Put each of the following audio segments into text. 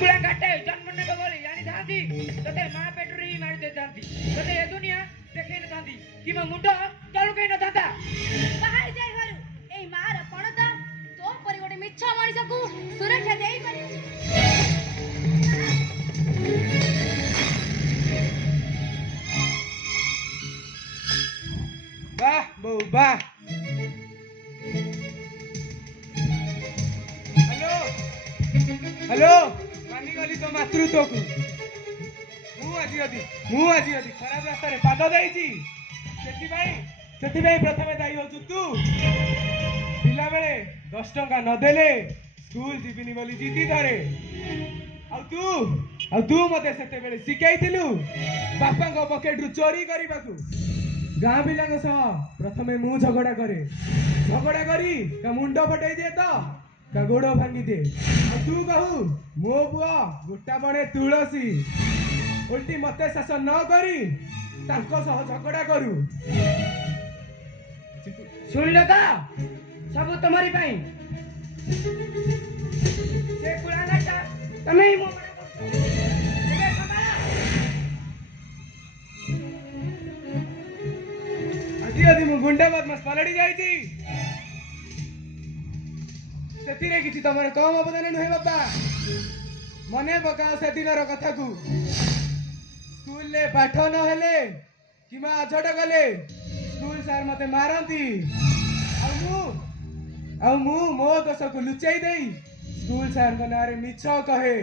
कुला काटे जन्म नेबो बोली जानी थांती तते मां पेटरी मारी दे थांती तते ए दुनिया देखे न थांती कि म मुंडो चलु के न थांता बाहर जाई हरु एई मार पणता तो परि गोटे मिच्छा मଣିଷ को सुरक्षा देई पारे वाह बो वाह हेलो हेलो मानी गली तो मातृत्व को मु आजी खराब रास्ता रे पाद देइची सेति प्रथमे दाई हो तू पिला बेले 10 टंका न देले स्कूल जीविनी बोली जीती धरे आ तू मते सेते बेले सिखाइथिलु बापा को पॉकेट रु चोरी करबाकू गाँ पिला सह प्रथमे मु झगड़ा करी का मुंड फटाई दिए तो का गोड़ भांगी दे तू कहू मो पुआ गोटा बणे तुलसी उल्टी मते शासन न करी तांको सह झगड़ा करू सुनिल त सब तुम्हारी पई से कुला नाटा तमे ही मो आदि मु गुंडा बदमाश पलड़ी जाइची सेतिरे किछि तमर कम अवदान नुहे बाबा मने पकाओ से दिनर कथा को स्कूल ले पाठ न हेले किमा अझट गले स्कूल सार मते मारंती आ मु मो दोष को लुचाई देई स्कूल सार को नारे मिछ कहे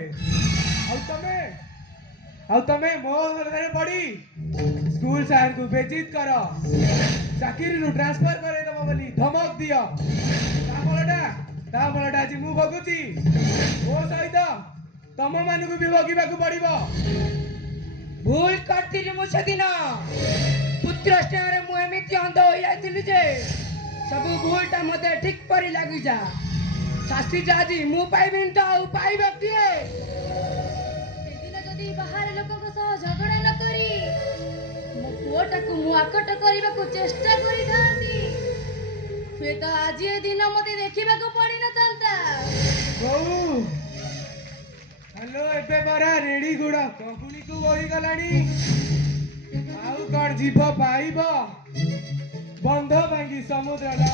आ तमे मो घरे पड़ी स्कूल सार को बेइज्जत कर चाकरी नु ट्रांसफर करे दम बोली धमक दियो ता फलटा आज मु भगुची ओ सहित तम मानकु भी भगिबाकू पड़िबो भूल करती मु सेदिन पुत्र स्नेह मु एमिति अंध हो जाइथिलि जे सब भूलटा मते ठीक परि लागि जा शास्त्री जाजी मु पाइबिन तो आउ पाइबो किए सेदिन जदी बाहर लोक को सह झगड़ा न करी मो पुओटा को मु आकट करबा को चेष्टा करी थांती फे तो आज ए दिन मते देखिबा को पड़ी न तांता बहू हेलो एबे बरा रेडी गुड़ा कंपनी को बही गलानी आउ कण जीव पाइबो बंध भांगी समुद्र ला